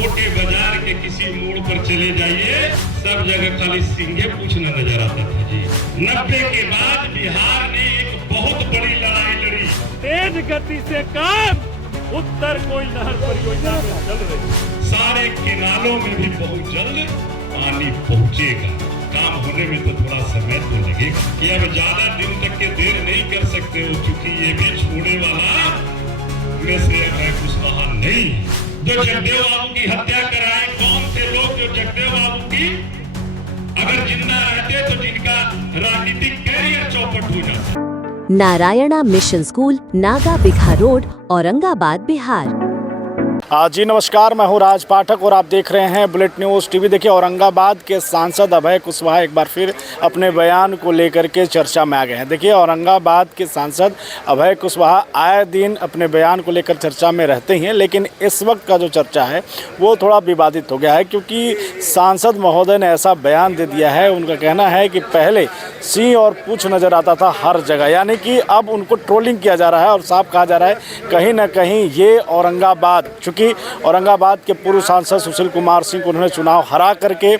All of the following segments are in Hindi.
छोटे बाजार के किसी मोड़ पर चले जाइए, सब जगह खाली सिंगे पूछना नजर आता था जी। 90 के बाद बिहार ने एक बहुत बड़ी लड़ाई लड़ी। तेज गति से काम उत्तर कोयल नहर परियोजना में चल रही। सारे किनारों में भी बहुत जल्द पानी पहुंचेगा। काम होने में तो थोड़ा समय तो लगेगा कि अब ज्यादा दिन तक के देर नहीं कर सकते हो, क्योंकि ये भी छोड़ने वाला में से अभय कुशवाहा नहीं। जो जगदेव बाबू की हत्या कराए कौन थे लोग जो जगदेव बाबू की अगर जिंदा रहते तो जिनका राजनीतिक कैरियर चौपट हो जाता। Narayana mission school, Naga Bigha road, Aurangabad, Bihar. जी नमस्कार, मैं हूं राज पाठक और आप देख रहे हैं बुलेट न्यूज़ टीवी। देखिए, औरंगाबाद के सांसद अभय कुशवाहा एक बार फिर अपने बयान को लेकर के चर्चा में आ गए हैं। देखिए, औरंगाबाद के सांसद अभय कुशवाहा आए दिन अपने बयान को लेकर चर्चा में रहते ही हैं, लेकिन इस वक्त का जो चर्चा है वो थोड़ा विवादित हो गया है, क्योंकि सांसद महोदय ने ऐसा बयान दे दिया है। उनका कहना है कि पहले सिंह और पूंछ नज़र आता था हर जगह, यानी कि अब उनको ट्रोलिंग किया जा रहा है और साफ कहा जा रहा है कहीं ना कहीं ये औरंगाबाद, चूँकि औरंगाबाद के पूर्व सांसद सुशील कुमार सिंह को उन्होंने चुनाव हरा करके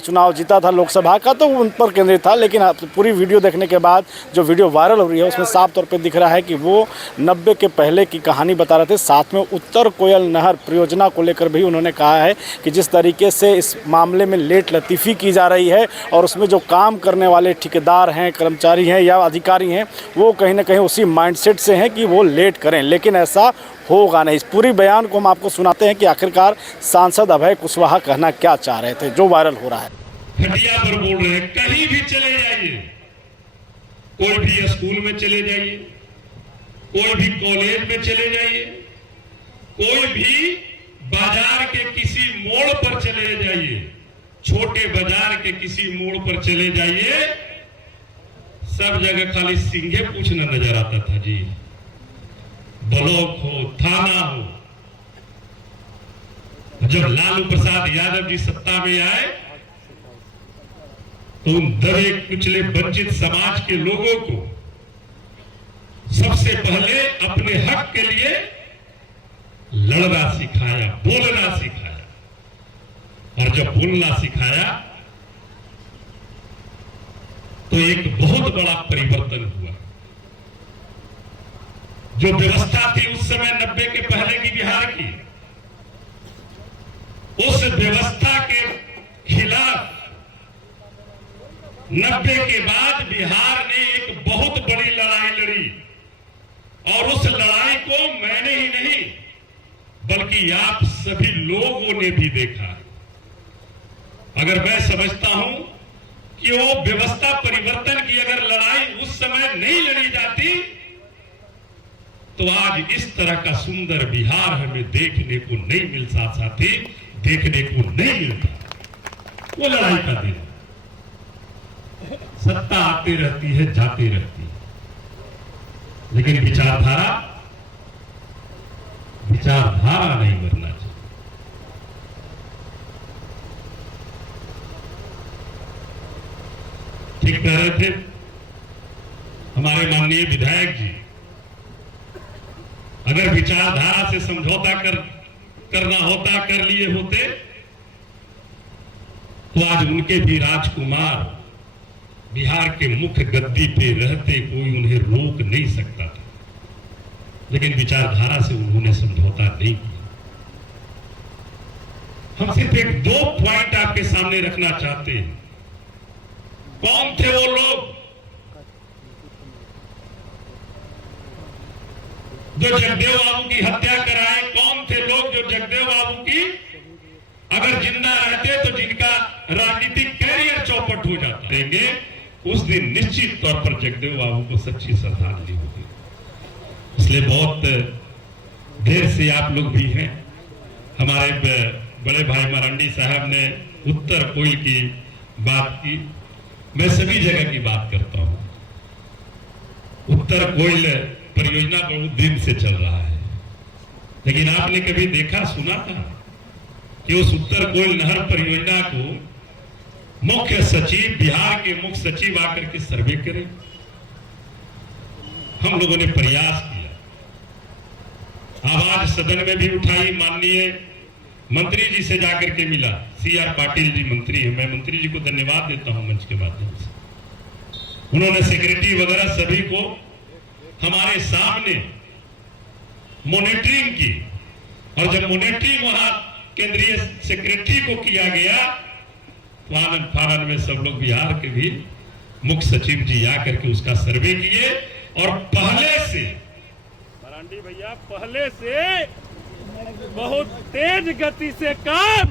चुनाव जीता था लोकसभा का, तो उन पर केंद्रित था। लेकिन पूरी वीडियो देखने के बाद जो वीडियो वायरल हो रही है उसमें साफ तौर पे दिख रहा है कि वो 90 के पहले की कहानी बता रहे थे। साथ में उत्तर कोयल नहर परियोजना को लेकर भी उन्होंने कहा है कि जिस तरीके से इस मामले में लेट लतीफ़ी की जा रही है और उसमें जो काम करने वाले ठेकेदार हैं, कर्मचारी हैं या अधिकारी हैं, वो कहीं ना कहीं उसी माइंडसेट से हैं कि वो लेट करें, लेकिन ऐसा होगा नहीं। इस पूरी बयान को हम आपको सुनाते हैं कि आखिरकार सांसद अभय कुशवाहा कहना क्या चाह रहे थे, जो वायरल हो रहा है। खटिया पर बोल रहे हैं, कहीं भी चले जाइए, कोई भी स्कूल में चले जाइए, कोई भी कॉलेज में चले जाइए, कोई भी बाजार के किसी मोड़ पर चले जाइए, छोटे बाजार के किसी मोड़ पर चले जाइए, सब जगह खाली सिंगे पूछना नजर आता था जी। ब्लॉक हो, थाना हो। जब लालू प्रसाद यादव जी सत्ता में आए तो उन दबे कुचले वंचित समाज के लोगों को सबसे पहले अपने हक के लिए लड़ना सिखाया, बोलना सिखाया, और जब बोलना सिखाया तो एक बहुत बड़ा परिवर्तन हुआ। जो व्यवस्था थी उस समय 90 के पहले की बिहार की, उस व्यवस्था के खिलाफ 90 के बाद बिहार ने एक बहुत बड़ी लड़ाई लड़ी, और उस लड़ाई को मैंने ही नहीं बल्कि आप सभी लोगों ने भी देखा। अगर मैं समझता हूं कि वो व्यवस्था परिवर्तन की अगर लड़ाई उस समय नहीं लड़ी जाती तो आज इस तरह का सुंदर बिहार हमें देखने को नहीं मिलता, साथी देखने को नहीं मिलता। वो लड़ाई का दिन, सत्ता आती रहती है, जाती रहती है, लेकिन विचारधारा नहीं मरना चाहिए। ठीक कह रहे थे हमारे माननीय विधायक जी, अगर विचारधारा से समझौता करना होता, कर लिए होते तो आज उनके भी राजकुमार बिहार के मुख्य गद्दी पे रहते, कोई उन्हें रोक नहीं सकता था। लेकिन विचारधारा से उन्होंने समझौता नहीं किया। हम सिर्फ एक दो पॉइंट आपके सामने रखना चाहते हैं। कौन थे वो लोग जो जगदेव बाबू की हत्या कराए? कौन थे लोग जो जगदेव बाबू की अगर जिंदा रहते तो जिनका राजनीतिक कैरियर चौपट हो जाता देंगे, उस दिन निश्चित तौर पर जगदेव बाबू को सच्ची श्रद्धांजलि होगी। इसलिए बहुत देर से आप लोग भी हैं। हमारे बड़े भाई मरांडी साहब ने उत्तर कोयल की बात की, मैं सभी जगह की बात करता हूं। उत्तर कोयल परियोजना बहुत दिन से चल रहा है, लेकिन आपने कभी देखा सुना था कि उस उत्तर कोयल नहर परियोजना को मुख्य सचिव, बिहार के मुख्य सचिव आकर के सर्वे करें? हम लोगों ने प्रयास किया, आवाज सदन में भी उठाई, माननीय मंत्री जी से जाकर के मिला। CR पाटिल जी मंत्री है, मैं मंत्री जी को धन्यवाद देता हूं मंच के माध्यम से। उन्होंने सेक्रेटरी वगैरह सभी को हमारे सामने मॉनिटरिंग की, और जब मॉनिटरिंग वहां केंद्रीय सेक्रेटरी को किया गया तो आनंद फानंद में सब लोग बिहार के भी मुख्य सचिव जी आकर के उसका सर्वे किए, और पहले से मरांडी भैया पहले से बहुत तेज गति से काम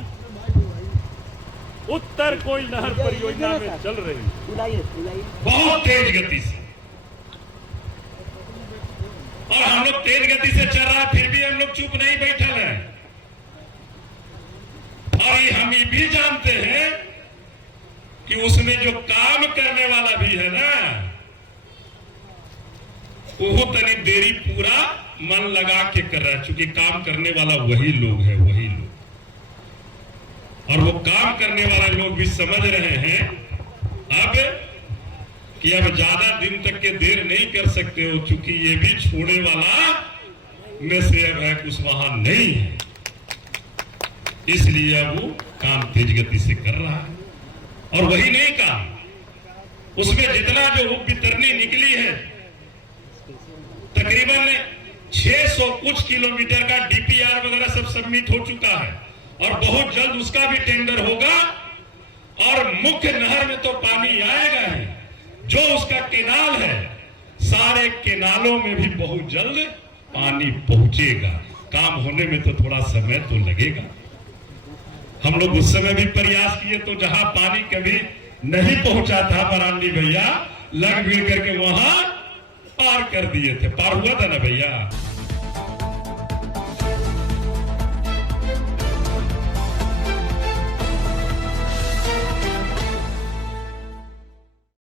उत्तर कोयल नहर परियोजना में चल रही है, बहुत तेज गति से। और हम लोग तेज गति से चल रहा है, फिर भी हम लोग चुप नहीं बैठे हैं। और ये हम ये भी जानते हैं कि उसमें जो काम करने वाला भी है ना, वो तनी देरी पूरा मन लगा के कर रहा है, क्योंकि काम करने वाला वही लोग है, वही लोग। और वो काम करने वाले लोग भी समझ रहे हैं अब कि अब ज्यादा दिन तक के देर नहीं कर सकते हो, क्योंकि ये भी छोड़ने वाला में से अब है कुशवाहा नहीं है, इसलिए अब वो काम तेज गति से कर रहा है। और वही नहीं काम, उसमें जितना जो वितरणी निकली है तकरीबन 600 कुछ किलोमीटर का DPR वगैरह सब सबमिट हो चुका है, और बहुत जल्द उसका भी टेंडर होगा। और मुख्य नहर में तो पानी आएगा ही, जो उसका केनाल है सारे केनालों में भी बहुत जल्द पानी पहुंचेगा। काम होने में तो थोड़ा समय तो लगेगा। हम लोग उस समय भी प्रयास किए, तो जहां पानी कभी नहीं पहुंचा था मरांडी भैया लग भीड़ करके वहां पार कर दिए थे। पार हुआ था ना भैया।